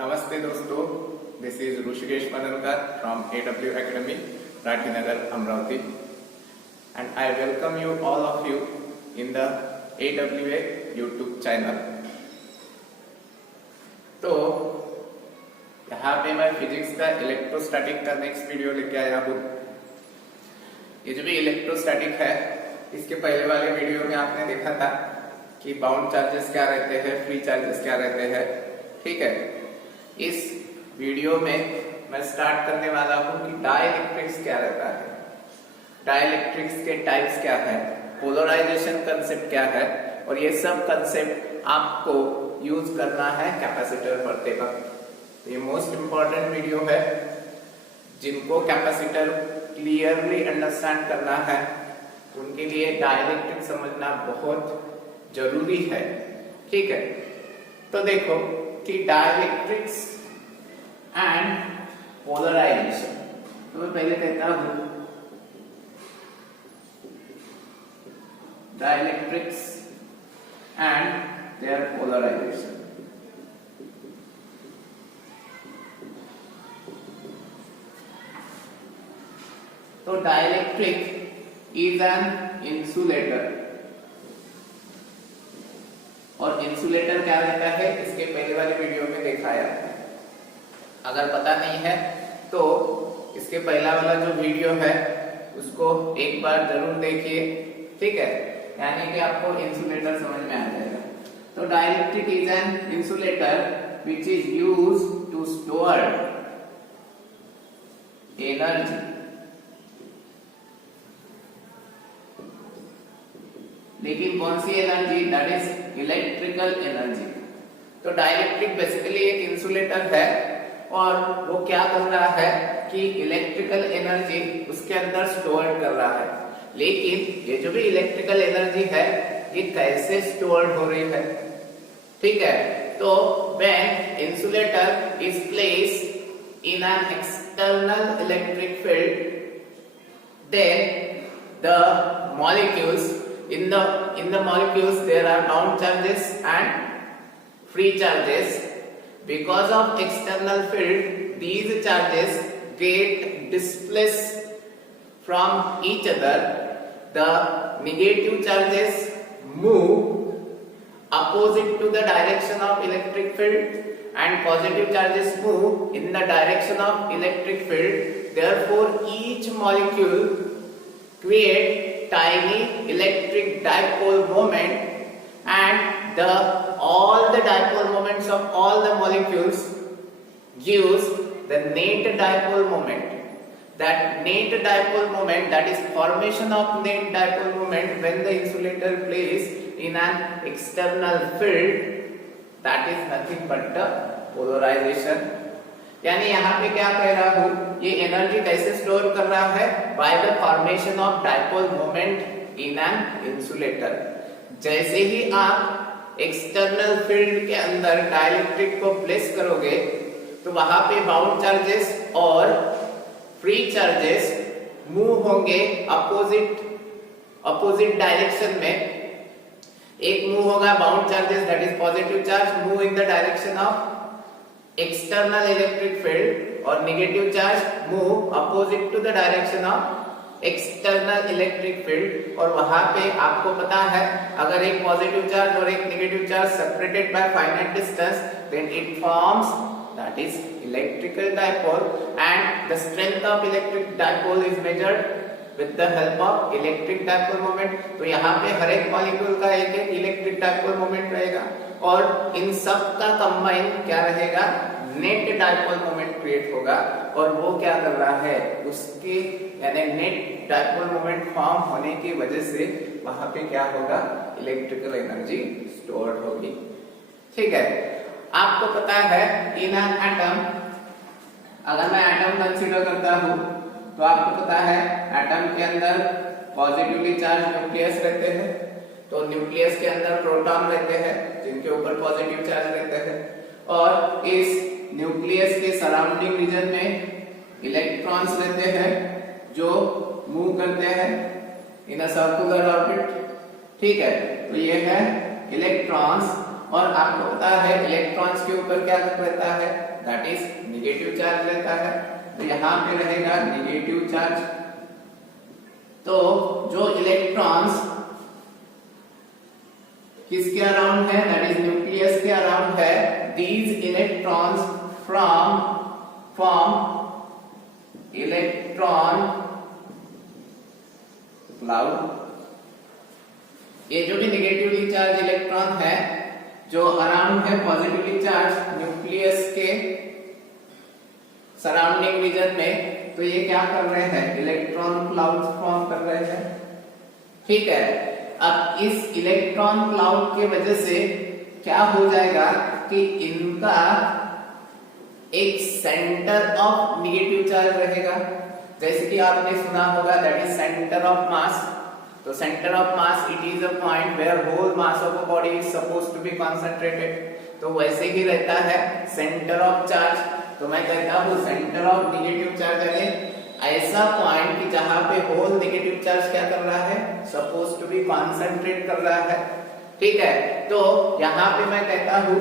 नमस्ते दोस्तों, this is Rishikesh Madankar from AW Academy, Rathinagar, Amravati, and I welcome you all of you in the AWA YouTube channel। तो यहाँ पे मैं फिजिक्स का इलेक्ट्रोस्टैटिक का नेक्स्ट वीडियो लेके आया हूँ। ये जो भी इलेक्ट्रोस्टैटिक है, इसके पहले वाले वीडियो में आपने देखा था कि बाउंड चार्जेस क्या रहते हैं, फ्री चार्जेस क्या रहते हैं। ठीक है, इस वीडियो में मैं स्टार्ट करने वाला हूँ कि डाइलेक्ट्रिक्स क्या रहता है, डाइलेक्ट्रिक्स के टाइप्स क्या है, पोलराइजेशन कंसेप्ट क्या है, और ये सब कंसेप्ट आपको यूज करना है कैपेसिटर पढ़ते वक्त। ये मोस्ट इंपॉर्टेंट वीडियो है। जिनको कैपेसिटर क्लियरली अंडरस्टैंड करना है उनके लिए डाइलेक्ट्रिक समझना बहुत जरूरी है। ठीक है, तो देखो कि डाइलेक्ट्रिक्स एंड पोलराइजेशन, तो मैं पहले कहता हूं डाइलेक्ट्रिक्स एंड देयर पोलराइजेशन। तो डाइलेक्ट्रिक इज एन इंसुलेटर, और इंसुलेटर क्या रहता है इसके पहले वाले वीडियो में दिखाया है। अगर पता नहीं है तो इसके पहला वाला जो वीडियो है उसको एक बार जरूर देखिए। ठीक है, यानी कि आपको इंसुलेटर समझ में आ जाएगा। तो dielectric is an insulator which is used to store energy लेकिन कौन सी energy? That is electrical energy. तो डाइलेक्ट्रिक बेसिकली एक इंसुलेटर है और वो क्या कर रहा है कि इलेक्ट्रिकल एनर्जी उसके अंदर स्टोर कर रहा है। लेकिन ये जो भी इलेक्ट्रिकल एनर्जी है ये कैसे स्टोर हो रही है? ठीक है, तो when insulator is placed in an external electric field, then the molecules in the molecules there are bound charges and free charges. Because of external field, these charges get displaced from each other. The negative charges move opposite to the direction of electric field and positive charges move in the direction of electric field. Therefore each molecule create tiny electric dipole moment, and all the dipole moments of all the molecules gives the net dipole moment. That net dipole moment, that is formation of net dipole moment when the insulator placed in an external field, that is nothing but the polarization। यानी यहाँ पे क्या कह रहा हूँ, ये energy कैसे store कर रहा है? By the formation of dipole moment in an insulator. जैसे ही आप एक्सटर्नल फील्ड के अंदर डाइलेक्ट्रिक को प्लेस करोगे तो वहां पे बाउंड चार्जेस और फ्री चार्जेस मूव होंगे अपोजिट डायरेक्शन में। एक मूव होगा bound charges, that is positive charge, move in the direction of external electric field, और negative charge move opposite to the direction of external electric field. और वहां पे आपको पता है अगर एक पॉजिटिव चार्ज और एक negative charge separated by finite distance, then it forms that is electrical dipole, and the strength of electric dipole is measured with the help of electric dipole moment। तो यहाँ पे हर एक मॉलिक्यूल का एक एक electric dipole moment रहेगा, और इन सब का कंबाइन क्या रहेगा? नेट डाइपोल मोमेंट क्रिएट होगा। और वो क्या कर रहा है, उसके यानी नेट डाइपोल मोमेंट फॉर्म होने की वजह से वहां पे क्या होगा? इलेक्ट्रिकल एनर्जी स्टोर होगी। ठीक है, आपको पता है इन एन एटम, अगर मैं एटम कंसीडर करता हूं तो आपको पता है एटम के अंदर पॉजिटिवली चार्ज न्यूक्लियस रहते हैं। तो न्यूक्लियस के अंदर प्रोटॉन रहते हैं जिनके ऊपर पॉजिटिव चार्ज रहते हैं, और इस न्यूक्लियस के सराउंडिंग रीजन में इलेक्ट्रॉन्स रहते हैं जो मूव करते हैं इन अ सर्कुलर ऑर्बिट। ठीक है, तो ये है इलेक्ट्रॉन्स और आपको पता है इलेक्ट्रॉन्स के ऊपर क्या रहता है, दैट इज नेगेटिव चार्ज रहता है। तो यहाँ पे रहेगा नेगेटिव चार्ज। तो जो इलेक्ट्रॉन्स किसके अराउंड है, दैट इज न्यूक्लियस के अराउंड है, these electrons from electron cloud. ये जो भी नेगेटिवली चार्ज इलेक्ट्रॉन है जो अराउंड है पॉजिटिवली चार्ज न्यूक्लियस के सराउंडिंग रीजन में, तो ये क्या कर रहे हैं, इलेक्ट्रॉन क्लाउड फॉर्म कर रहे हैं। ठीक है, अब इस इलेक्ट्रॉन क्लाउड के वजह से क्या हो जाएगा कि इनका एक सेंटर ऑफ नेगेटिव चार्ज रहेगा, जैसे कि आपने सुना होगा that is centre of mass. तो centre of mass it is a point where whole mass of a body is supposed to be concentrated. तो वैसे ही रहता है सेंटर ऑफ चार्ज। तो मैं कहता हूँ सेंटर ऑफ नेगेटिव चार्ज है ऐसा पॉइंट कि जहां पे होल नेगेटिव चार्ज क्या कर रहा है, सपोज्ड टू बी कंसंट्रेट कर रहा है। ठीक है, तो यहाँ पे मैं कहता हूँ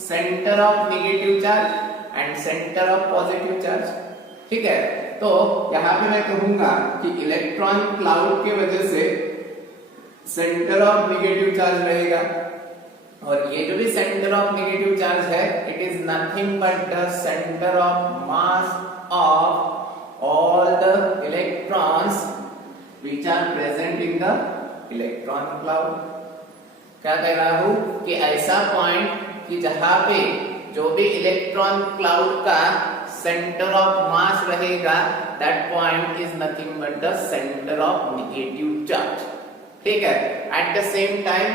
centre of negative charge and centre of positive charge. ठीक है, तो यहाँ पे मैं कहूंगा कि इलेक्ट्रॉन क्लाउड के वजह से सेंटर ऑफ नेगेटिव चार्ज रहेगा, और ये जो भी सेंटर ऑफ नेगेटिव चार्ज है it is nothing but the centre of mass of all the electrons which are present in the electron cloud. क्या कह रहा हूं कि ऐसा पॉइंट कि जहां पे जो भी इलेक्ट्रॉन क्लाउड का सेंटर ऑफ मास रहेगा that point is nothing but the centre of negative charge. ठीक है, एट द सेम टाइम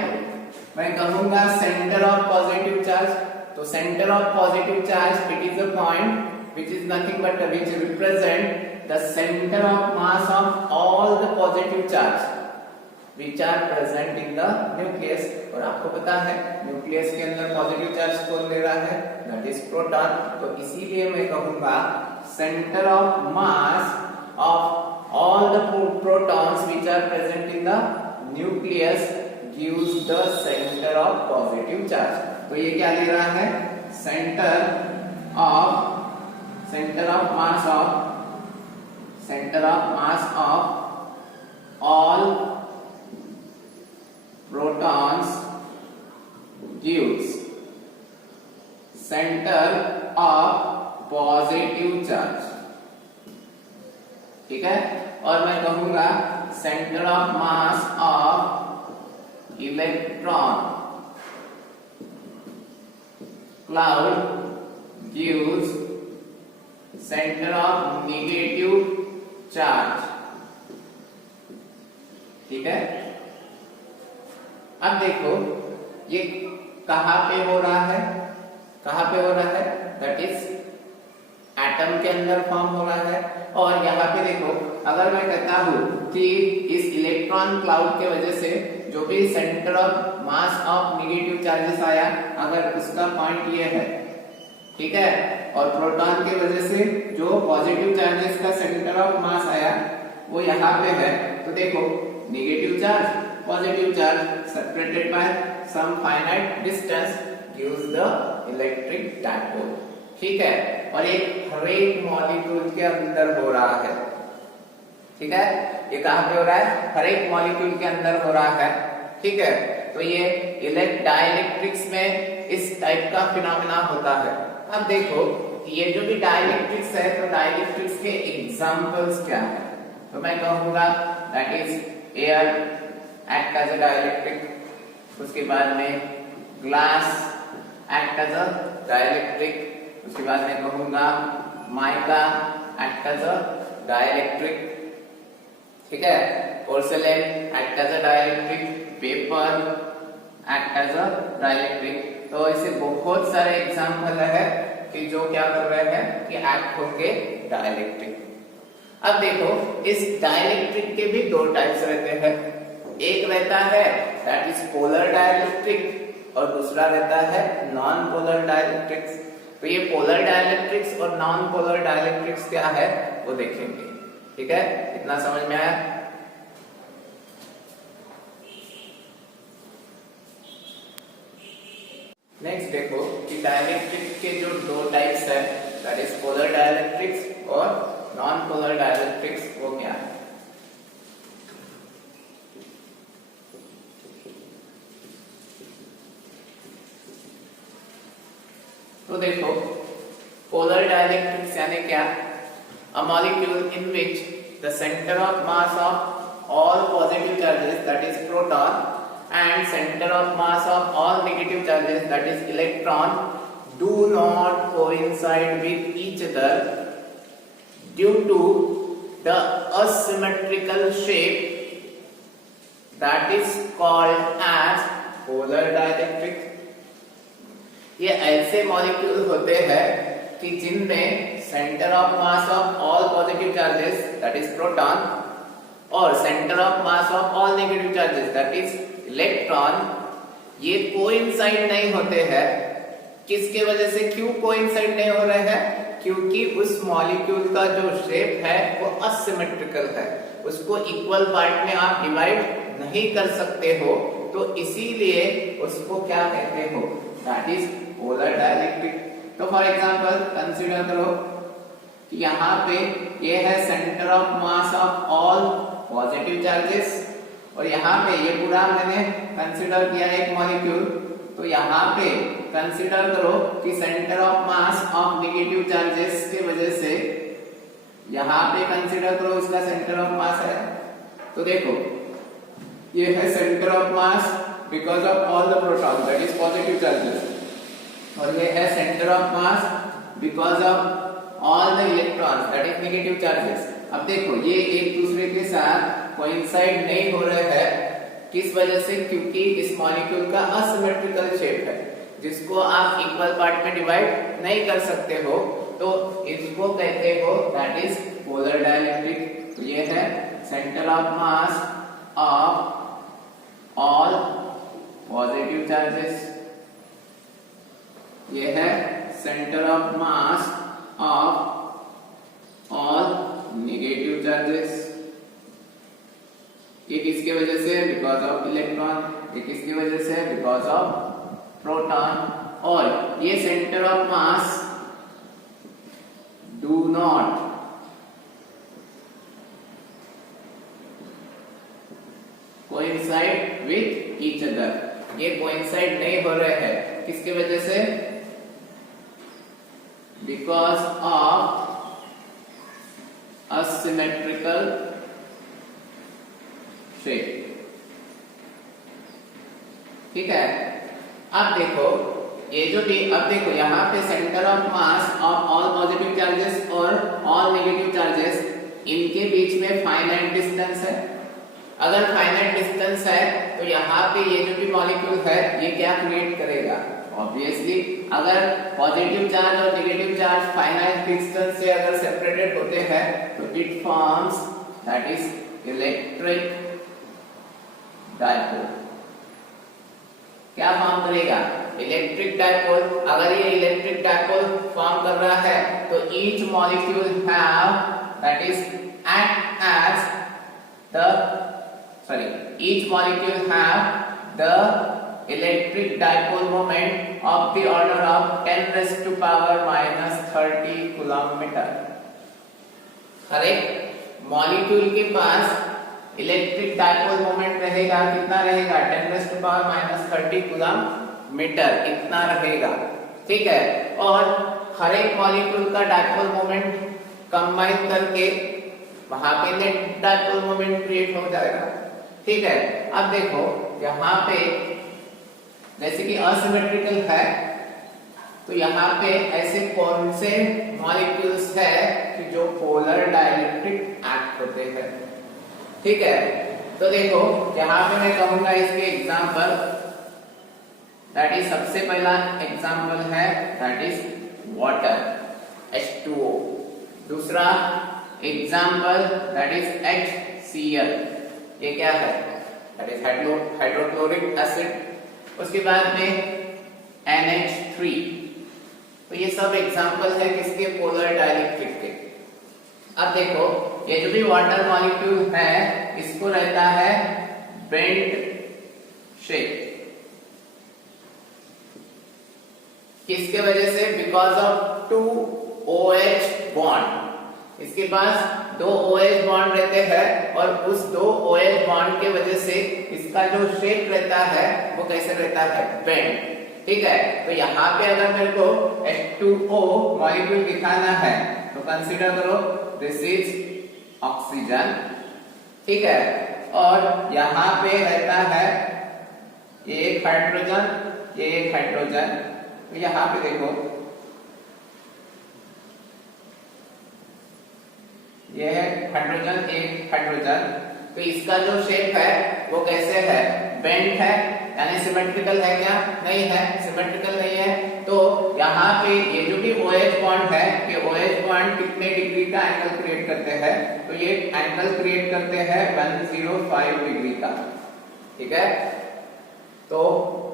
मैं कहूंगा सेंटर ऑफ पॉजिटिव चार्ज। तो centre of positive charge it is a point which is nothing but which represent the center of mass of all the positive charge which are present in the nucleus। और आपको पता है nucleus के अंदर positive charge कौन ले रहा है, दैट इज प्रोटॉन। तो इसीलिए मैं कहूंगा centre of mass of all the protons which are present in the nucleus gives the center of positive charge। तो ये क्या ले रहा है, centre of mass of all protons gives center of positive charge। ठीक है, और मैं कहूंगा centre of mass of electron cloud gives centre of negative charge. ठीक है, अब देखो ये कहां पे हो रहा है, दैट इज एटम के अंदर फॉर्म हो रहा है। और यहाँ पे देखो अगर मैं कहता हूं कि इस इलेक्ट्रॉन क्लाउड के वजह से जो भी centre of mass of negative charges आया अगर उसका पॉइंट ये है, ठीक है, और प्रोटॉन के वजह से जो पॉजिटिव चार्जेस का सेंटर ऑफ मास आया वो यहाँ पे है, तो देखो negative charge positive charge separated by some finite distance gives the electric dipole। ठीक है, और ये हर एक मॉलिक्यूल के अंदर हो रहा है। ठीक है, ये कहाँ पे हो रहा है, हर एक मॉलिक्यूल के अंदर हो रहा है। ठीक है, तो ये डाइलेक्ट्रिक्स में इस टाइप का फिनोमेना होता है। अब देखो ये जो भी डाइलेक्ट्रिक्स है तो डाइलेक्ट्रिक्स के एग्जांपल्स क्या है, तो मैं कहूंगा that is air act as a dielectric, उसके बाद में glass act as a dielectric, उसके बाद में कहूंगा mica act as a dielectric। ठीक है, पोर्सेलेन act as a dielectric, paper act as a dielectric। तो ऐसे बहुत सारे एग्जाम्पल है कि जो क्या कर रहे हैं कि एक्ट होके डाइलेक्ट्रिक। अब देखो इस डाइलेक्ट्रिक के भी दो टाइप्स रहते हैं, एक रहता है दैट इज पोलर डाइलेक्ट्रिक और दूसरा रहता है नॉन पोलर डाइलेक्ट्रिक्स। तो ये पोलर डाइलेक्ट्रिक्स और नॉन पोलर डाइलेक्ट्रिक्स क्या है वो देखेंगे। ठीक है, इतना समझ में आया। नेक्स्ट देखो कि डाइलेक्ट्रिक्स के जो दो टाइप्स है, दैट इज पोलर डाइलेक्ट्रिक्स और नॉन पोलर डाइलेक्ट्रिक्स, वो क्या है। तो देखो पोलर डाइलेक्ट्रिक्स यानी क्या, a molecule in which the centre of mass of all positive charges that is proton and center of mass of all negative charges that is electron do not coincide with each other due to the asymmetrical shape that is called as polar dielectric। ये ऐसे molecule होते हैं कि जिनमें centre of mass of all positive charges that is proton और centre of mass of all negative charges that is electron, ये coincide नहीं होते हैं। किसके वजह से, क्यों कोइंसाइड नहीं हो रहे हैं, क्योंकि उस मॉलिक्यूल का जो शेप है वो असिमेट्रिकल है, उसको इक्वल पार्ट में आप डिवाइड नहीं कर सकते हो, तो इसीलिए उसको क्या कहते हो, दैट इज पोलर डाइलेक्ट्रिक। तो फॉर एग्जांपल कंसीडर करो कि यहाँ पे ये है centre of mass of all positive charges और यहाँ पे ये पूरा मैंने कंसीडर किया एक मॉलिक्यूल, तो यहाँ पे कंसीडर करो कि centre of mass of negative charges के वजह से यहाँ पे कंसीडर करो इसका सेंटर ऑफ मास है। तो देखो ये है centre of mass because of all the proton that is positive charges और ये है centre of mass because of all the electrons that is negative charges. अब देखो ये एक दूसरे के साथ कोइंसाइड नहीं हो रहे हैं, किस वजह से, क्योंकि इस मॉलिक्यूल का असिमेट्रिकल शेप है जिसको आप इक्वल पार्ट में डिवाइड नहीं कर सकते हो, तो इसको कहते हो दैट इज पोलर डाइलेक्ट्रिक। तो ये है centre of mass of all positive charges, ये है centre of mass of all negative charges. ये किसके वजह से, बिकॉज ऑफ इलेक्ट्रॉन, ये किसकी वजह से, बिकॉज ऑफ प्रोटॉन, और ये centre of mass do not coincide with each other, ये कोइंसाइड नहीं हो रहे हैं, किसके वजह से, बिकॉज ऑफ asymmetrical shape। ठीक है, अब देखो ये जो भी, अब देखो यहाँ पे centre of mass of all positive charges और ऑल नेगेटिव चार्जेस, इनके बीच में फाइनाइट डिस्टेंस है। अगर फाइनाइट डिस्टेंस है तो यहाँ पे ये जो भी मॉलिक्यूल है ये क्या क्रिएट करेगा, ऑब्वियसली अगर पॉजिटिव चार्ज और नेगेटिव चार्ज फाइनाइट डिस्टेंस से अगर सेपरेटेड होते हैं तो it forms that is electric dipole. क्या फॉर्म करेगा, इलेक्ट्रिक डाइपोल। अगर ये इलेक्ट्रिक डाइपोल फॉर्म कर रहा है तो each molecule have that is act as the each molecule have the electric dipole moment of the order of 10 raised to power minus 30 coulomb meter। हर एक molecule के पास electric dipole moment रहेगा, कितना रहेगा, 10 raised to power minus 30 coulomb metre, इतना रहेगा। ठीक है, और हर एक मॉलिक्यूल का डाइपोल मोमेंट कंबाइन करके वहां पे नेट डाइपोल मोमेंट क्रिएट हो जाएगा। ठीक है, अब देखो यहाँ पे जैसे कि असिमेट्रिकल है तो यहाँ पे ऐसे कौन से मॉलिक्यूल्स है कि जो पोलर डाइलेक्ट्रिक एक्ट होते हैं। ठीक है, तो देखो यहाँ पे मैं कहूंगा इसके एग्जांपल, दैट इज सबसे पहला एग्जांपल है दैट इज वाटर H2O। दूसरा एग्जांपल दैट इज HCl, ये क्या है, दैट इज हाइड्रोक्लोरिक एसिड। उसके बाद में NH3। तो ये सब एग्जांपल है किसके, पोलर डाइलेक्ट्रिक के। अब देखो ये जो भी वाटर मॉलिक्यूल है इसको रहता है बेंट शेप। किसके वजह से? Because of 2 OH bond. इसके पास 2 OH बॉन्ड रहते हैं और उस 2 OH बॉन्ड के वजह से इसका जो शेप रहता है वो कैसे रहता है? बेंड। ठीक है, तो यहाँ पे अगर मेरे को H2O मॉलिक्यूल दिखाना है तो कंसीडर करो दिस इज ऑक्सीजन। ठीक है, और यहाँ पे रहता है एक हाइड्रोजन, ये एक हाइड्रोजन। तो यहाँ पे देखो ये है हाइड्रोजन, एक हाइड्रोजन। तो इसका जो शेप है वो कैसे है? बेंड है, यानी सिमेट्रिकल है क्या? नहीं है, सिमेट्रिकल नहीं है। तो यहाँ पे ये जो भी OH बॉन्ड है, ये OH बॉन्ड कितने डिग्री का एंगल क्रिएट करते हैं? तो ये एंगल क्रिएट करते हैं 105 डिग्री का। ठीक है, तो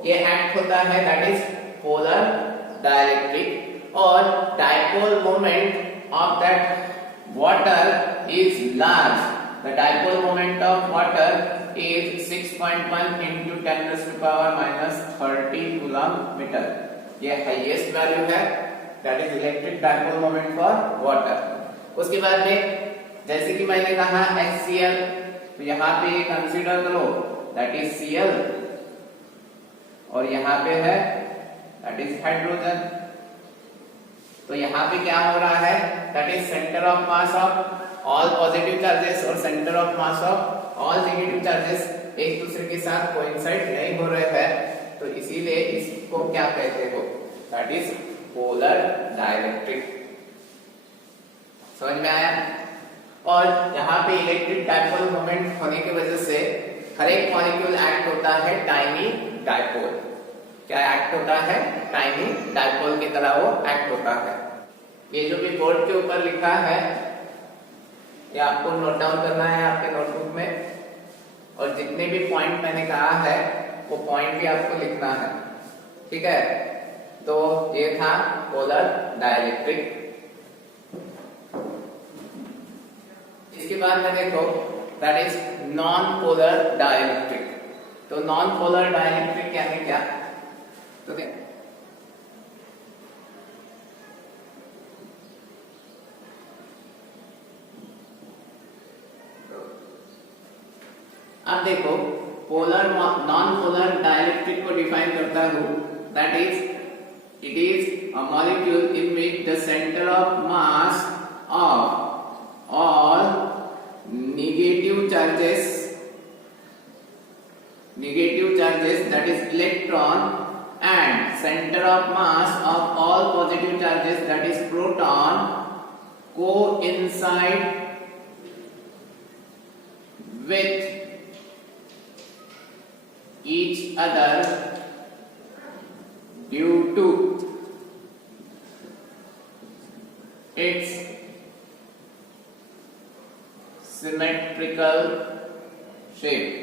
ये एक्ट होता है दैट इज पोलर डाइलेक्ट्रिक। और dipole moment of that water is large. The dipole moment of water is 6.1 into 10 raised to power minus 30 coulomb meter. ये हाईएस्ट वैल्यू है, that is electric dipole moment for water. उसके बाद में जैसे कि मैंने कहा HCl, तो यहाँ पे कंसीडर करो that is Cl, और यहाँ पे है that is हाइड्रोजन। तो यहाँ पे क्या हो रहा है? That is centre of mass of all positive charges और centre of mass of all negative charges एक दूसरे के साथ कोइंसाइड नहीं हो रहे हैं, तो इसीलिए इसको क्या कहते हो? That is polar dielectric. समझ में आया? और यहाँ पे इलेक्ट्रिक डाइपोल मोमेंट होने की वजह से हर एक मॉलिक्यूल एक्ट होता है टाइनी डाइपोल। क्या एक्ट होता है? टाइनी डाइपोल की तरह वो एक्ट होता है। ये जो भी बोर्ड के ऊपर लिखा है ये आपको नोट डाउन करना है आपके नोटबुक में, और जितने भी पॉइंट मैंने कहा है वो पॉइंट भी आपको लिखना है। ठीक है, तो ये था पोलर डाइलेक्ट्रिक। इसके बाद में देखो that is non polar dielectric. तो नॉन पोलर डाइलेक्ट्रिक यानी क्या? तो अब देखो पोलर नॉन पोलर डाइलेक्ट्रिक को डिफाइन करता हूं, that is it is a molecule in which the centre of mass of all negative charges that is electron and center of mass of all positive charges that is proton coincide with each other due to its symmetrical shape।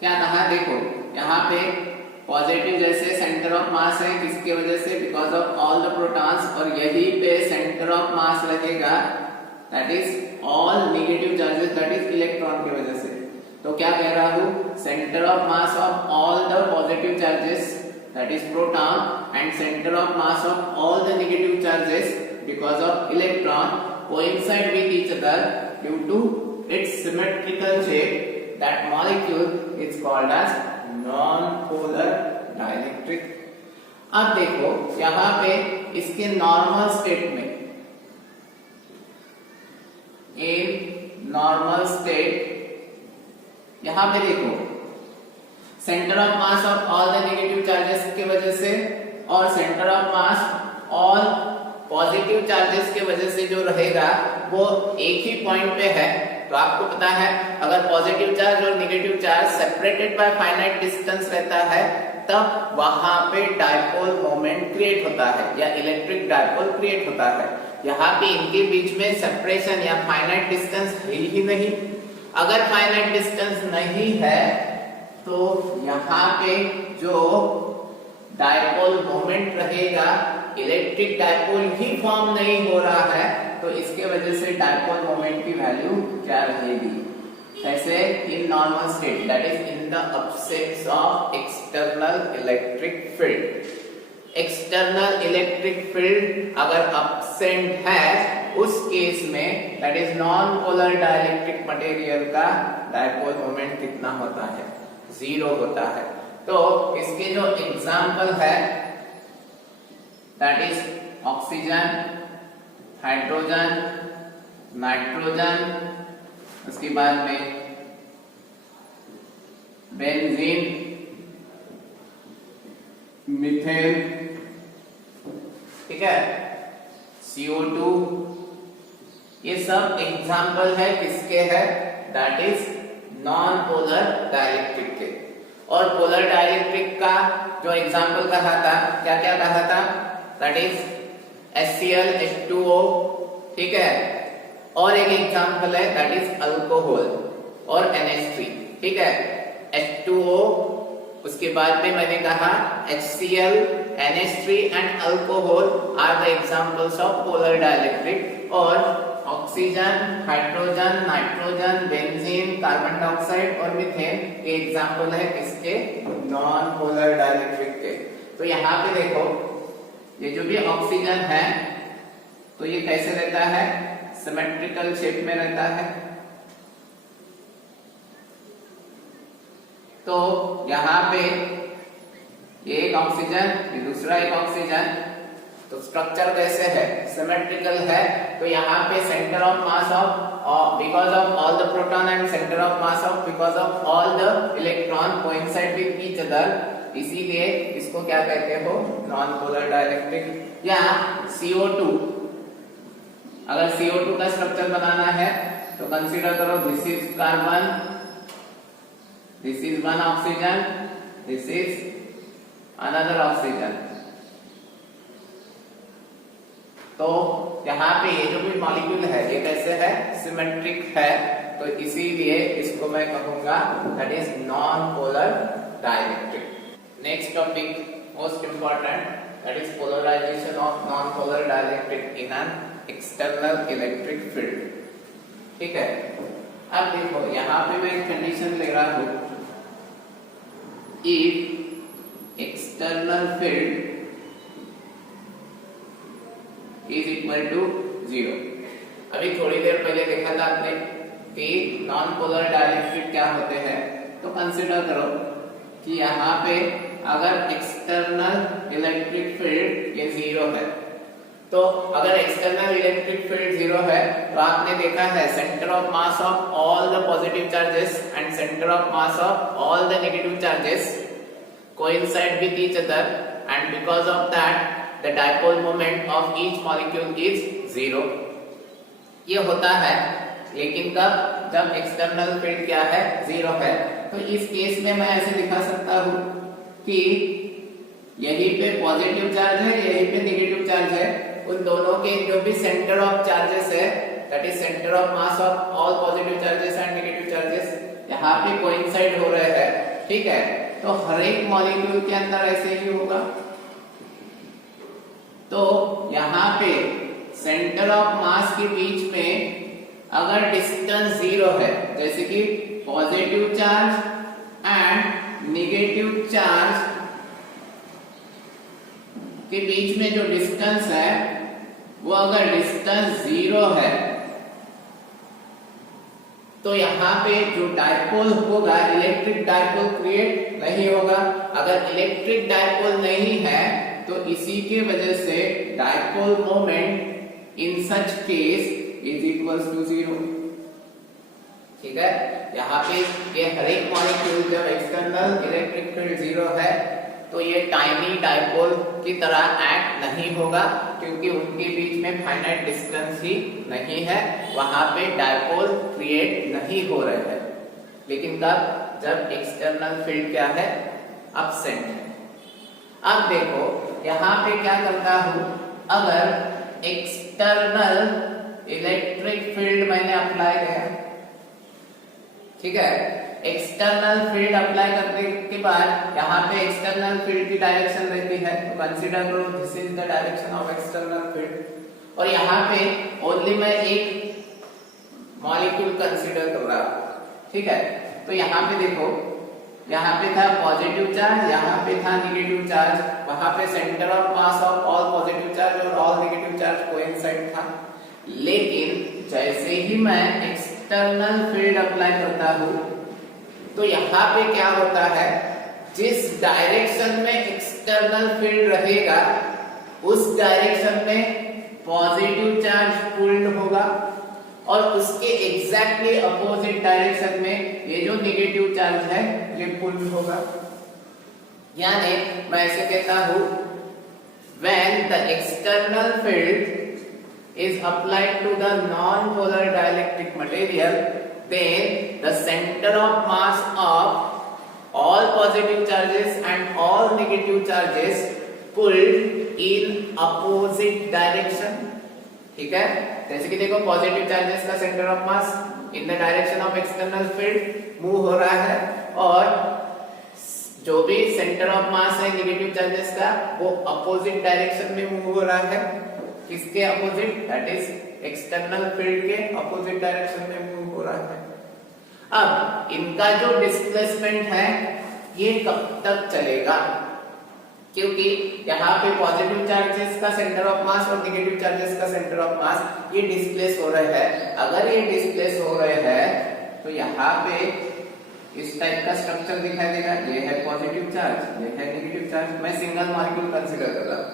क्या कहा? देखो यहाँ पे positive जैसे centre of मास है, किसके वजह से? Because of all the protons, और यही पे सेंटर ऑफ मास रहेगा that is all negative charges that is electron की वजह से। तो क्या कह रहा हूँ? Centre of mass of all the positive charges that is proton and centre of mass of all the negative charges because of electron coincide with each other due to its symmetrical shape। That molecule is called as non-polar dielectric। अब देखो यहाँ पे इसके normal state में, in normal state यहाँ पे देखो centre of mass of all the negative charges की वजह से और centre of mass all positive charges के वजह से जो रहेगा वो एक ही पॉइंट पे है। तो आपको पता है अगर पॉजिटिव चार्ज और negative charge separated by finite distance रहता है तब वहां पे डाइपोल मोमेंट क्रिएट होता है या इलेक्ट्रिक डाइपोल क्रिएट होता है। यहाँ पे इनके बीच में सेपरेशन या फाइनाइट डिस्टेंस है ही नहीं। अगर फाइनाइट डिस्टेंस नहीं है तो यहाँ पे जो डाइपोल मोमेंट रहेगा इलेक्ट्रिक डाइपोल ही फॉर्म नहीं हो रहा है, तो इसके वजह से डाइपोल मोमेंट की वैल्यू क्या रहेगी? ऐसे in normal state that is in the absence of external electric field. External electric field अगर अब्सेंट है उस केस में that is non polar dielectric material का डायपोल मोमेंट कितना होता है, 0 होता है। तो इसके जो एग्जाम्पल है that is oxygen, hydrogen, nitrogen, उसके बाद में बेंजीन, मीथेन, ठीक है, CO2, ये सब एग्जाम्पल है किसके है, that is non polar dielectric के। और पोलर डाइलेक्ट्रिक का जो एग्जाम्पल कहा था, क्या क्या कहा था, दैट इज HCl H2O, ठीक है। और एक एग्जाम्पल है दैट इज अल्कोहल और NH3, ठीक है। H2O, उसके बाद में मैंने कहा HCl, NH3 and alcohol are the examples of polar dielectric. और oxygen, hydrogen, nitrogen, benzene, carbon dioxide और मीथेन ये एग्जांपल है किसके, नॉन पोलर डाइलेक्ट्रिक के। तो यहाँ पे देखो ये जो भी ऑक्सीजन है तो ये कैसे रहता है, सिमेट्रिकल शेप में रहता है। तो यहाँ पे ये एक ऑक्सीजन, ये दूसरा एक ऑक्सीजन, तो स्ट्रक्चर कैसे है, सिमेट्रिकल है। तो यहाँ पे centre of mass of because of all the proton and centre of mass of because of all the electron coincide with each other, इसीलिए इसको क्या कहते हो, नॉन पोलर डाइलेक्ट्रिक। या CO2, अगर CO2 का स्ट्रक्चर बनाना है तो कंसीडर करो this is carbon, this is one oxygen, this is another oxygen। तो यहाँ पे ये जो भी मॉलिक्यूल है ये कैसे है, सिमेट्रिक है। तो इसीलिए इसको मैं कहूंगा that is non polar dielectric. Next topic most important, that is polarisation of non polar dielectric in an external electric field, ठीक है। अब देखो यहाँ पे मैं एक कंडीशन ले रहा हूं, if external field is equal to 0। अभी थोड़ी देर पहले देखा था आपने कि नॉन पोलर डाइलेक्ट्रिक क्या होते हैं। तो कंसीडर करो कि यहाँ पे अगर एक्सटर्नल इलेक्ट्रिक फील्ड ये 0 है, तो अगर एक्सटर्नल इलेक्ट्रिक फील्ड 0 है तो आपने देखा है centre of mass of all the positive charges and centre of mass of all the negative charges coincide with each other, and because of that the dipole moment of each molecule is 0। ये होता है, लेकिन कब, जब external field क्या है, 0 है। तो इस केस में मैं ऐसे दिखा सकता हूं कि यहीं पे पॉजिटिव चार्ज है, यहीं पे नेगेटिव चार्ज है, उन दोनों के जो भी सेंटर ऑफ चार्जेस है that is centre of mass of all positive charges and negative charges यहाँ पे कोइंसाइड हो रहे हैं, ठीक है। तो हर एक मॉलिक्यूल के अंदर ऐसे ही होगा। तो यहाँ पे सेंटर ऑफ मास के बीच में अगर डिस्टेंस 0 है, जैसे कि positive charge and negative charge के बीच में जो डिस्टेंस है वो अगर डिस्टेंस 0 है तो यहाँ पे जो डायपोल होगा, इलेक्ट्रिक डायपोल क्रिएट नहीं होगा। अगर इलेक्ट्रिक डायपोल नहीं है तो इसी के वजह से dipole moment in such case is equals to 0, ठीक है। यहाँ पे ये हर एक मॉलिक्यूल जब एक्सटर्नल इलेक्ट्रिक फील्ड 0 है तो ये टाइनी डायपोल की तरह एक्ट नहीं होगा, क्योंकि उनके बीच में फाइनाइट डिस्टेंस ही नहीं है, वहां पे डायपोल क्रिएट नहीं हो रहे हैं। लेकिन कब, जब एक्सटर्नल फील्ड क्या है, अब्सेंट है। अब देखो यहाँ पे क्या करता हूं, अगर एक्सटर्नल इलेक्ट्रिक फील्ड मैंने अप्लाई किया, ठीक है, एक्सटर्नल फील्ड अप्लाई करने के बाद यहाँ पे एक्सटर्नल फील्ड की डायरेक्शन रहती है, तो कंसीडर करो this is the direction of external field. और यहाँ पे ओनली मैं एक मॉलिक्यूल कंसीडर कर रहा हूं, ठीक है, तो यहाँ पे देखो, यहाँ पे था पॉजिटिव चार्ज, यहाँ पे था नेगेटिव चार्ज, वहां पे centre of mass of all positive charge और ऑल नेगेटिव चार्ज कोइंसाइड था। लेकिन जैसे ही मैं एक्सटर्नल फील्ड अप्लाई करता हूं तो यहाँ पे क्या होता है, जिस डायरेक्शन में एक्सटर्नल फील्ड रहेगा उस डायरेक्शन में पॉजिटिव चार्ज पुल्ड होगा और उसके एग्जैक्टली अपोजिट डायरेक्शन में ये जो नेगेटिव चार्ज है ये पुल्ड होगा। यानी मैं ऐसे कहता हूं, when the external field is applied to the non-polar dielectric material, then the center of mass of all positive charges and all negative charges pulled in opposite direction। ठीक है, जैसे कि देखो पॉजिटिव चार्जेस का centre of mass in the direction of external field move हो रहा है और जो भी सेंटर ऑफ मास है नेगेटिव चार्जेस का वो अपोजिट डायरेक्शन में मूव हो रहा है। किसके opposite? That is external field के अपोजिट डायरेक्शन में मूव हो रहा है। अब इनका जो डिस्प्लेसमेंट है ये कब तक चलेगा, क्योंकि यहाँ पे पॉजिटिव चार्जेस का सेंटर ऑफ मास और नेगेटिव चार्जेस का सेंटर ऑफ मास ये डिस्प्लेस हो रहे हैं। अगर ये डिस्प्लेस हो रहे हैं तो यहाँ पे इस टाइप का स्ट्रक्चर दिखाई देगा, ये है पॉजिटिव चार्ज, ये है नेगेटिव चार्ज। मैं सिंगल मॉलिक्यूल कंसीडर कर रहा हूँ,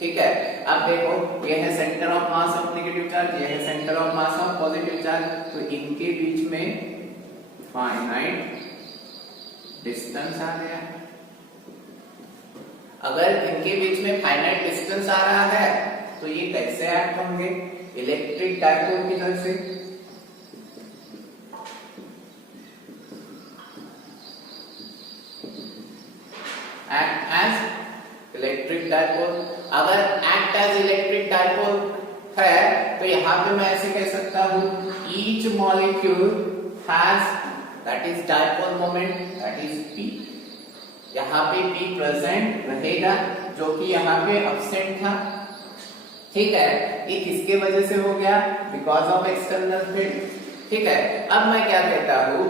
ठीक है। अब देखो ये है centre of mass of negative charge, ये है centre of mass of positive charge, तो इनके बीच में फाइनाइट डिस्टेंस आ गया। अगर इनके बीच में फाइनाइट डिस्टेंस आ रहा है तो ये कैसे एक्ट होंगे? इलेक्ट्रिक डायपोल की तरह से। Act as electric dipole. अगर एक्ट एज इलेक्ट्रिक डायपोल है तो यहां पे मैं ऐसे कह सकता हूं, each molecule has that is dipole moment, that is P। यहाँ पे P प्रेजेंट रहेगा जो कि यहाँ पे एब्सेंट था, ठीक है। ये किसके वजह से हो गया? बिकॉज ऑफ एक्सटर्नल फील्ड, ठीक है। अब मैं क्या कहता हूं,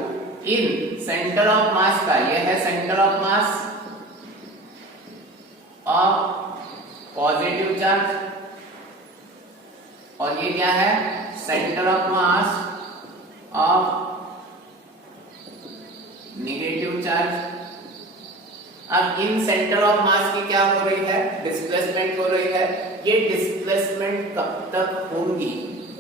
इन सेंटर ऑफ मास का, ये है centre of mass of positive charge और ये क्या है? Centre of mass of negative charge. अब इन सेंटर ऑफ मास की क्या हो रही है? डिस्प्लेसमेंट हो रही है। ये डिस्प्लेसमेंट कब तक होंगी?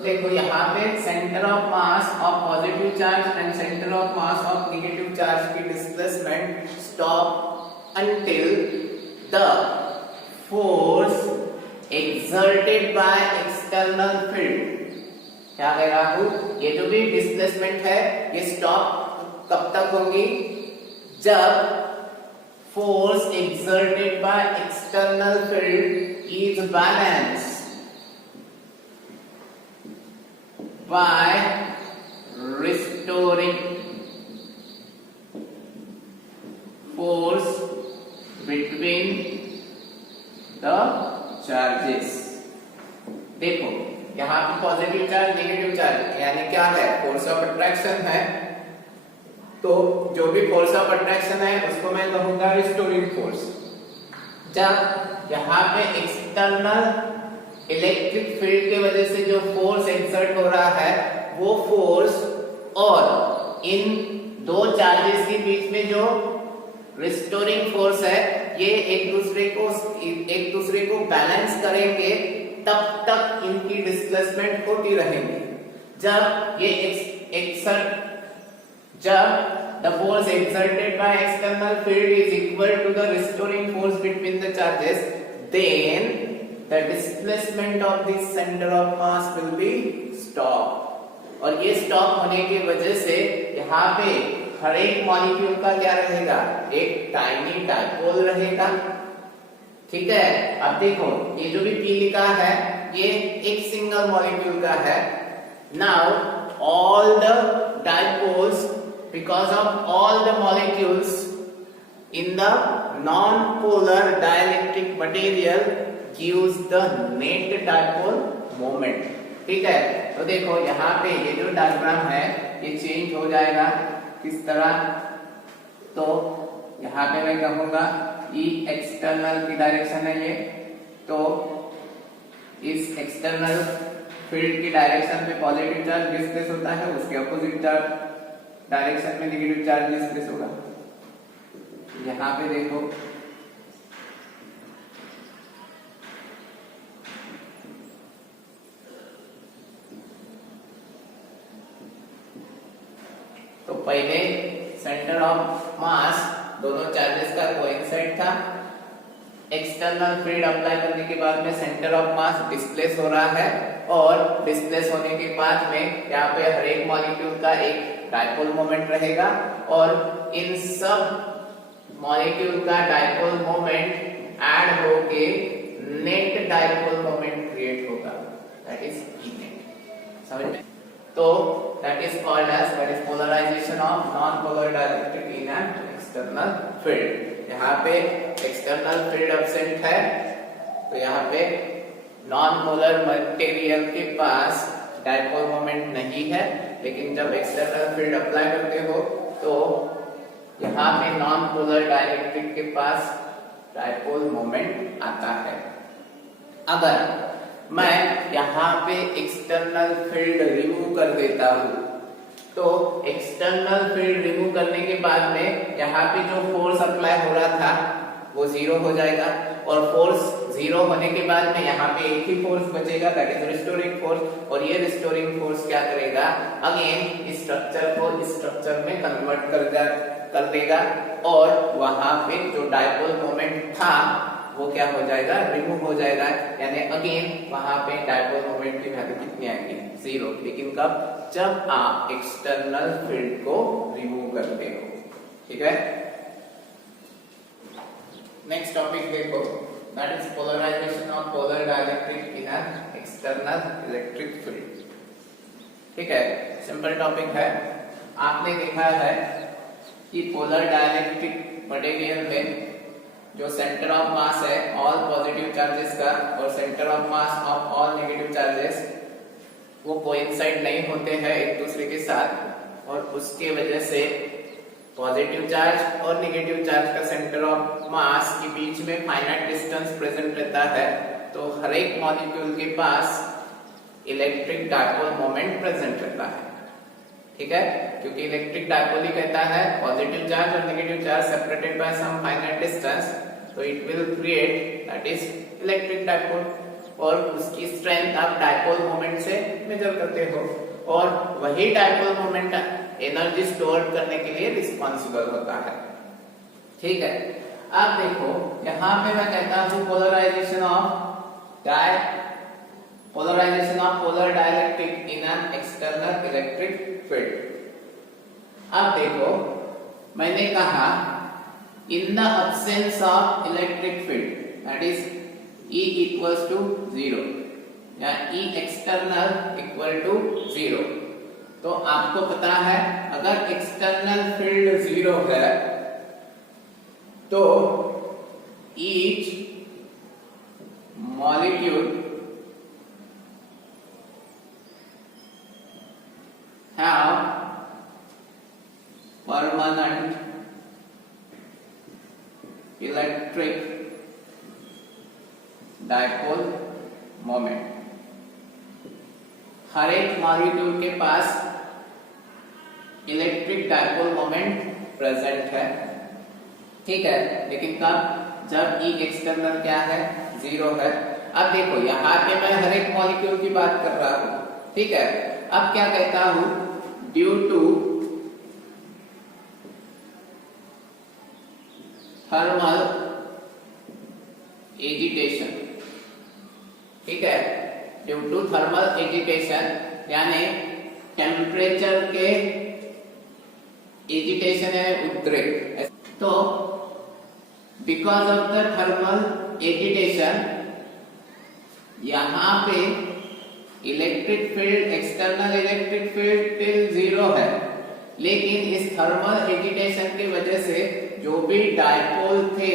देखो यहाँ पे centre of mass of positive charge and centre of mass of negative charge की displacement stop until the force exerted by external field. क्या कह रहा हूं? ये जो भी डिस्प्लेसमेंट है ये स्टॉप कब तक होंगी? जब force exerted by external field is balanced by restoring force between the charges। देखो यहाँ पे पॉजिटिव चार्ज नेगेटिव चार्ज यानी क्या है? फोर्स ऑफ अट्रैक्शन है। तो जो भी फोर्स ऑफ अट्रैक्शन है उसको मैं कहूंगा रिस्टोरिंग फोर्स। जब यहाँ पे एक्सटर्नल इलेक्ट्रिक फील्ड की वजह से जो फोर्स एक्सर्ट हो रहा है वो फोर्स और इन दो चार्जेस के बीच में जो रिस्टोरिंग फोर्स है ये एक दूसरे को बैलेंस करेंगे, तब तक इनकी डिस्प्लेसमेंट होती रहेगी। जब ये जब the force exerted by external field is equal to the restoring force between the charges, then the displacement of the center of mass will be stopped। और ये स्टॉप होने की वजह से यहाँ पे हर एक मॉलिक्यूल का क्या रहेगा? एक टाइनी डायपोल रहेगा, ठीक है। अब देखो ये जो भी P लिखा है ये एक सिंगल मॉलिक्यूल का है। Now all the dipoles, because of all the molecules in the non-polar dielectric material gives the net dipole moment, ठीक है। तो देखो यहाँ पे ये जो डायग्राम है ये चेंज हो जाएगा, किस तरह, तो यहाँ पे मैं कहूंगा ई एक्सटर्नल की डायरेक्शन है ये, तो इस एक्सटर्नल फील्ड की डायरेक्शन में पॉजिटिव चार्ज डिस्प्लेस होता है, उसके अपोजिट चार्ज डायरेक्शन में नेगेटिव चार्ज डिस्प्लेस होगा। यहाँ पे देखो तो पहले सेंटर ऑफ मास दोनों चार्जेस का कोइंसाइड था, एक्सटर्नल फील्ड अप्लाई करने के बाद में सेंटर ऑफ मास डिस्प्लेस हो रहा है, और डिस्प्लेस होने के बाद में यहाँ पे हर एक मॉलिक्यूल का एक डायपोल मोमेंट रहेगा, और इन सब मॉलिक्यूल का डायपोल मोमेंट ऐड होके नेट डायपोल मोमेंट क्रिएट होगा, दैट इज ई नेट। समझ में? तो that is called as that is polarization of non-polar dielectric in an external field। यहाँ पे external field absent है, तो यहाँ पे non-polar material के पास dipole moment नहीं है, लेकिन जब external field apply करते हो तो यहाँ पे non-polar dielectric के पास dipole moment आता है। अगर मैं यहाँ पे एक्सटर्नल फील्ड रिमूव कर देता हूँ, तो एक्सटर्नल फील्ड रिमूव करने के बाद में यहाँ पे जो फोर्स अप्लाई हो रहा था वो जीरो हो जाएगा, और फोर्स जीरो होने के बाद में यहाँ पे एक ही फोर्स बचेगा, दैट इज रिस्टोरिंग फोर्स, और ये रिस्टोरिंग फोर्स क्या करेगा, अगेन इस स्ट्रक्चर को इस स्ट्रक्चर में कन्वर्ट कर देगा, और वहां पे जो डायपोल मोमेंट था वो क्या हो जाएगा, रिमूव हो जाएगा, यानी अगेन वहां पे डायपोल मोमेंट की वैल्यू कितनी आएगी, जीरो। लेकिन कब, जब आप एक्सटर्नल फील्ड को रिमूव करते हो। ठीक है, नेक्स्ट टॉपिक देखो, that is polarisation of polar dielectric in an external electric field. ठीक है, सिंपल टॉपिक है। आपने देखा है कि पोलर डाइलेक्ट्रिक मटेरियल में जो सेंटर ऑफ मास है ऑल पॉजिटिव चार्जेस का और centre of mass of all negative charges वो कोइंसाइड नहीं होते हैं एक दूसरे के साथ, और उसके वजह से पॉजिटिव चार्ज और नेगेटिव चार्ज का सेंटर ऑफ मास के बीच में फाइनाइट डिस्टेंस प्रेजेंट रहता है, तो हर एक मॉलिक्यूल के पास इलेक्ट्रिक डायपोल मोमेंट प्रेजेंट रहता है। ठीक है, क्योंकि इलेक्ट्रिक डायपोल ही कहता है पॉजिटिव चार्ज और negative charge separated by some finite distance, तो it will create that is electric dipole, और उसकी स्ट्रेंथ आप डायपोल मोमेंट से मेजर करते हो, और वही डायपोल मोमेंट एनर्जी स्टोर करने के लिए रिस्पांसिबल होता है। ठीक है, अब देखो यहाँ पे मैं कहता हूँ polarisation of polar dielectric in an external electric field. अब देखो मैंने कहा in the absence of electric field that is E equals to 0 या E एक्सटर्नल इक्वल टू 0, तो आपको पता है अगर एक्सटर्नल फील्ड 0 है तो each molecule have permanent electric dipole moment। हर एक मॉलिक्यूल के पास इलेक्ट्रिक डायपोल मोमेंट प्रेजेंट है। ठीक है, लेकिन कब, जब E एक्सटर्नल क्या है, 0 है। अब देखो यहाँ पे मैं हर एक मॉलिक्यूल की बात कर रहा हूँ। ठीक है, अब क्या कहता हूं, ड्यू टू थर्मल एजिटेशन। ठीक है, ड्यू टू थर्मल एजिटेशन यानी टेम्परेचर के एजिटेशन है उद्रेक, तो because of the thermal agitation यहां पे electric field external electric field till 0 है, लेकिन इस थर्मल एजिटेशन की वजह से जो भी डायपोल थे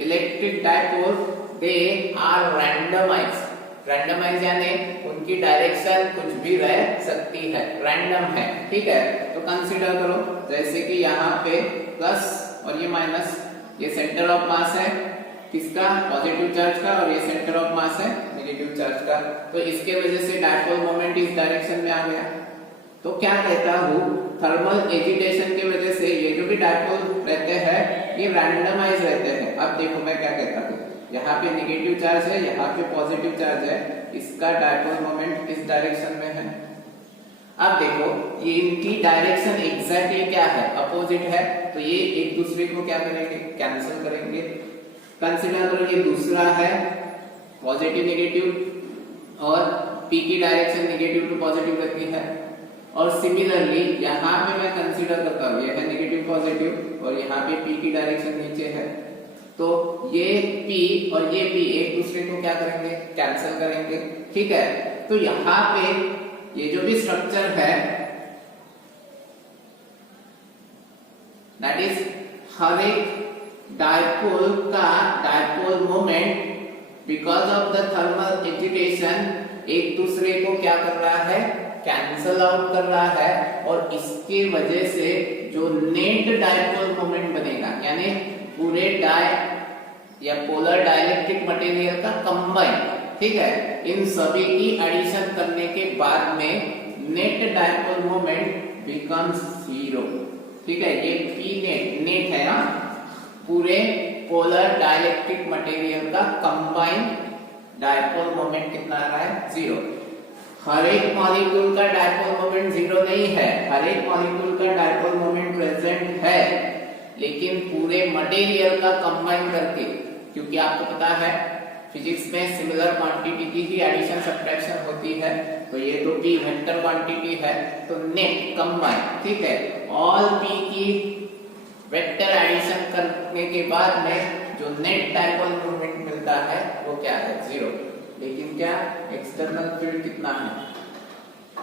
electric dipole they are randomised. Randomise यानी उनकी डायरेक्शन कुछ भी रह सकती है, रैंडम है, ठीक है। तो कंसीडर करो जैसे कि यहाँ पे प्लस और ये माइनस, ये सेंटर ऑफ मास है किसका, पॉजिटिव चार्ज का, और ये सेंटर ऑफ मास है नेगेटिव चार्ज का। तो इसके वजह से डायपोल मोमेंट इस डायरेक्शन में आ गया। तो क्या कहता हूँ, थर्मल एजिटेशन की वजह से ये जो भी डायपोल रहते हैं ये रैंडमाइज रहते हैं। अब देखो मैं क्या कहता हूँ, यहाँ पे नेगेटिव चार्ज है, यहाँ पे पॉजिटिव चार्ज है, इसका डायपोल मोमेंट इस डायरेक्शन में है। अब देखो ये इनकी डायरेक्शन एग्जैक्टली क्या है, अपोजिट है, तो ये एक दूसरे को क्या करेंगे, कैंसिल करेंगे। कंसीडर करो ये दूसरा है पॉजिटिव नेगेटिव और P की डायरेक्शन नेगेटिव टू पॉजिटिव रहती है। और सिमिलरली यहाँ पे मैं कंसीडर करता हूँ, ये है नेगेटिव पॉजिटिव और यहाँ पे P की डायरेक्शन नीचे है, तो ये P और ये P एक दूसरे को क्या करेंगे, कैंसिल करेंगे, ठीक है। तो यहाँ पे ये जो भी स्ट्रक्चर है दैट इज हर एक डायपोल का dipole moment because of the thermal agitation एक दूसरे को क्या कर रहा है, कैंसल आउट कर रहा है, और इसके वजह से जो नेट डायपोल मोमेंट बनेगा यानी पूरे या पोलर डाइलेक्ट्रिक मटेरियल का कंबाइन, ठीक है, इन सभी की एडिशन करने के बाद में नेट डायपोल मोमेंट बिकम्स 0, ठीक है। ये P नेट है ना, पूरे पोलर डाइलेक्ट्रिक मटेरियल का कंबाइन डायपोल मोमेंट कितना आ रहा है, 0। हर एक मॉलिक्यूल का डायपोल मोमेंट 0 नहीं है, हर एक मॉलिक्यूल का डायपोल मोमेंट प्रेजेंट है, लेकिन पूरे मटेरियल का कंबाइन करके, क्योंकि आपको पता है फिजिक्स में सिमिलर क्वांटिटी की ही एडिशन सब्ट्रैक्शन होती है, तो ये तो P वेक्टर क्वांटिटी है, तो नेट कंबाइन, ठीक है, ऑल P की वेक्टर एडिशन करने के बाद में जो नेट डायपोल मोमेंट मिलता है वो क्या है, 0। लेकिन क्या एक्सटर्नल फील्ड कितना है,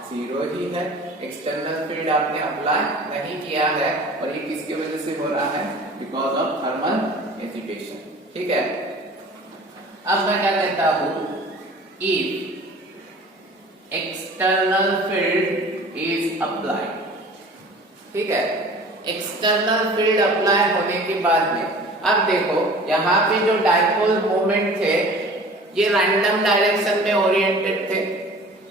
0 ही है। एक्सटर्नल फील्ड आपने अप्लाई नहीं किया है, और ये किसकी वजह से हो रहा है, बिकॉज ऑफ थर्मल एजिटेशन, ठीक है। अब मैं क्या कहता हूं, if external field is applied, ठीक है, एक्सटर्नल फील्ड अप्लाई होने के बाद में अब देखो यहाँ पे जो डायपोल मोमेंट थे ये रैंडम डायरेक्शन में ओरिएंटेड थे,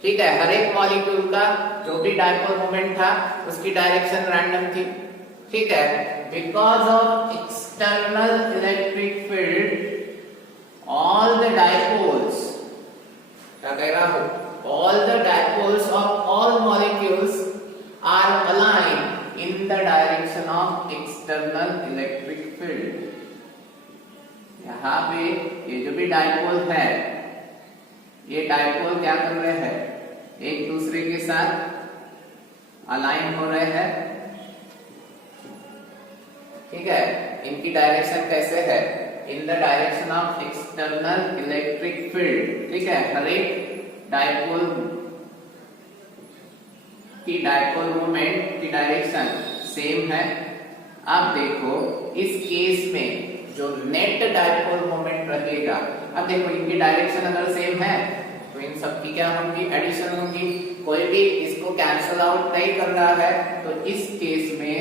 ठीक है। हर एक मॉलिक्यूल का जो भी डायपोल मोमेंट था उसकी डायरेक्शन रैंडम थी, ठीक है। Because of external electric field all the dipoles, क्या कह रहा हूं, all the dipoles of all molecules are aligned in the direction of external electric field। यहाँ पे ये जो भी डायपोल है ये डायपोल क्या कर रहे हैं, एक दूसरे के साथ अलाइन हो रहे हैं, ठीक है। इनकी डायरेक्शन कैसे है, इन the direction of external electric field, ठीक है। हर एक डायपोल की डायपोल मोमेंट की डायरेक्शन सेम है। अब देखो इस केस में जो नेट डायपोल मोमेंट रहेगा, अब देखो इनकी डायरेक्शन अगर सेम है तो इन सब की क्या होगी, एडिशन होगी, कोई भी इसको कैंसल आउट नहीं कर रहा है, तो इस केस में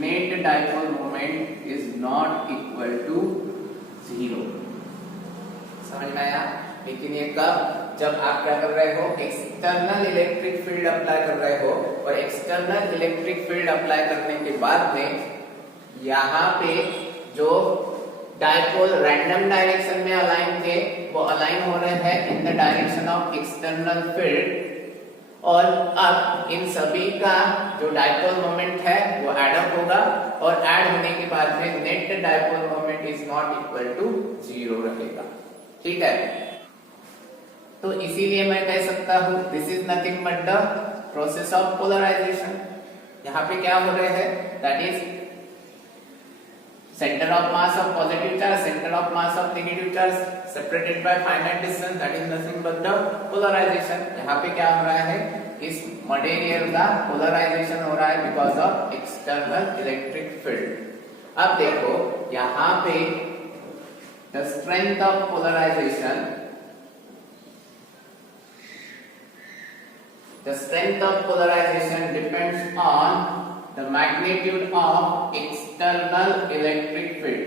net dipole moment is not equal to 0। समझ में आया। लेकिन ये कब, जब आप क्या कर रहे हो, एक्सटर्नल इलेक्ट्रिक फील्ड अप्लाई कर रहे हो, और एक्सटर्नल इलेक्ट्रिक फील्ड अप्लाई करने के बाद में यहाँ पे जो डायपोल रैंडम डायरेक्शन में अलाइन थे वो अलाइन हो रहे हैं इन the direction of external field, और अब इन सभी का जो डायपोल मोमेंट है वो एड अप होगा, और ऐड होने के बाद में net dipole moment is not equal to 0 रहेगा, ठीक है। तो इसीलिए मैं कह सकता हूं this is nothing but the process of polarisation. यहाँ पे क्या हो रहे हैं, that is center of mass of positive charge, center of mass of negative charge separated by finite distance, that is nothing but the polarization। यहाँ पे क्या हो रहा है, इस मटेरियल का पोलराइजेशन हो रहा है because of external electric field. अब देखो यहाँ पे the strength of polarization The strength of polarization depends on the magnitude of external electric field.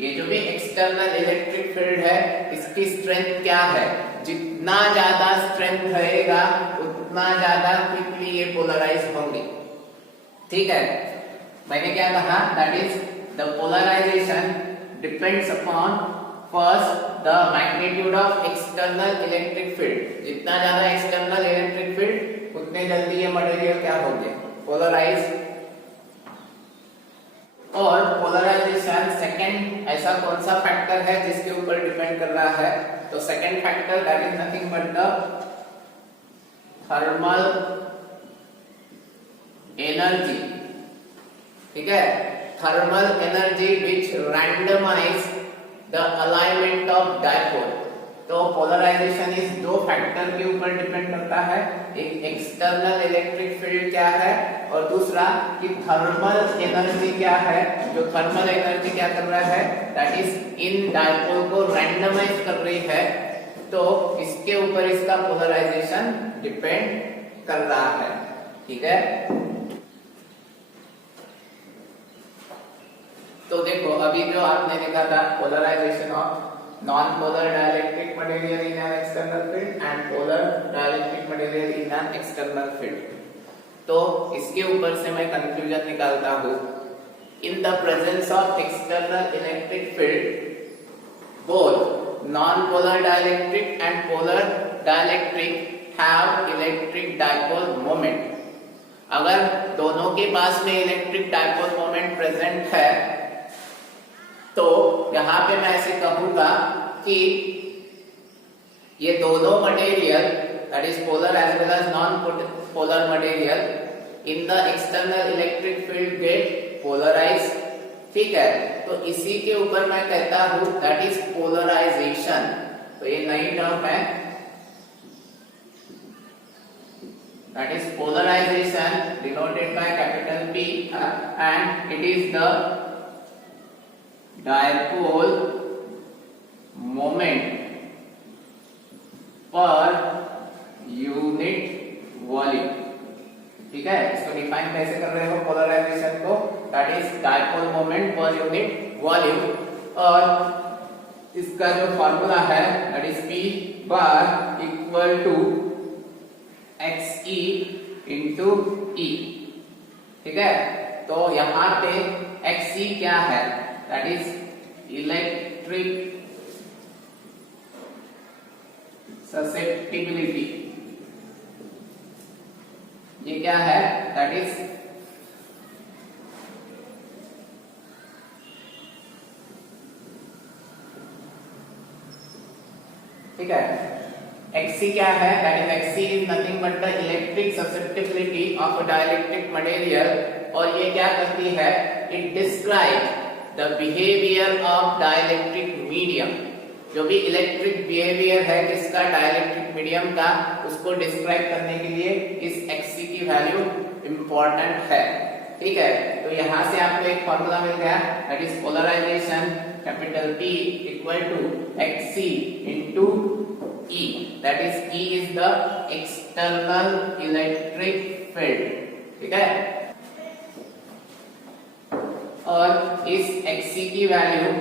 ये जो भी एक्सटर्नल इलेक्ट्रिक फील्ड है इसकी स्ट्रेंथ क्या है, जितना ज्यादा स्ट्रेंथ रहेगा उतना ज्यादा क्विकली ये पोलराइज होंगे। ठीक है, मैंने क्या कहा, that is the polarisation depends upon first the magnitude of external electric field. जितना ज्यादा एक्सटर्नल इलेक्ट्रिक फील्ड उतने जल्दी ये मटेरियल क्या होंगे, पोलराइज। और पोलराइजेशन सेकंड ऐसा कौन सा फैक्टर है जिसके ऊपर डिपेंड कर रहा है, तो second factor that is nothing but the thermal energy. ठीक है, thermal energy which randomise the alignment of dipole. तो पोलराइजेशन इस दो फैक्टर के ऊपर डिपेंड करता है, एक एक्सटर्नल इलेक्ट्रिक फील्ड क्या है और दूसरा कि थर्मल एनर्जी क्या है। जो थर्मल एनर्जी क्या कर रहा है, दैट इज इन डायपोल को रैंडमाइज कर रही है, तो इसके ऊपर इसका पोलराइजेशन डिपेंड कर रहा है। ठीक है, तो देखो अभी जो आपने देखा था polarisation of non-polar dielectric material in an external field and polar dielectric material in an external field। तो इसके ऊपर से मैं कंक्लूजन निकालता हूँ, in the presence of external electric field both non-polar dielectric and polar dielectric have electric dipole moment। अगर दोनों के पास में इलेक्ट्रिक डायपोल मोमेंट प्रेजेंट है तो यहां पे मैं ऐसे कहूंगा कि ये दोनों material that is polar as well as non polar material in the external electric field get polarise. ठीक है, तो इसी के ऊपर मैं कहता हूं दैट इज पोलराइजेशन। तो ये नई टर्म है, that is polarisation denoted by capital P and it is the dipole moment per unit volume. ठीक है, इसको डिफाइन कैसे कर रहे हो पोलराइजेशन को, that is dipole moment per unit volume. और इसका जो फॉर्मूला है that is P bar equal to XE into E। ठीक है, तो यहां पे XE क्या है, that is electric susceptibility। ये क्या है, that is ठीक है, Xc क्या है, that is Xc is nothing but the electric susceptibility of a dielectric material। और ये क्या करती है, it describes the behavior of dielectric medium। जो भी इलेक्ट्रिक बिहेवियर है किसका, डाइलेक्ट्रिक मीडियम का, उसको डिस्क्राइब करने के लिए इस Xc की वैल्यू इंपॉर्टेंट है। ठीक है, तो यहां से आपको एक फॉर्मूला मिल गया, that is polarisation capital P equal to Xc into E, that is E is the external electric field. ठीक है, और इस Xc की value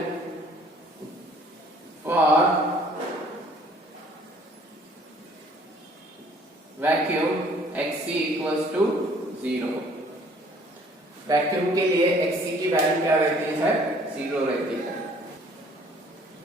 for vacuum Xc equals to 0। Vacuum के लिए Xc की वैल्यू क्या रहती है, 0 रहती है।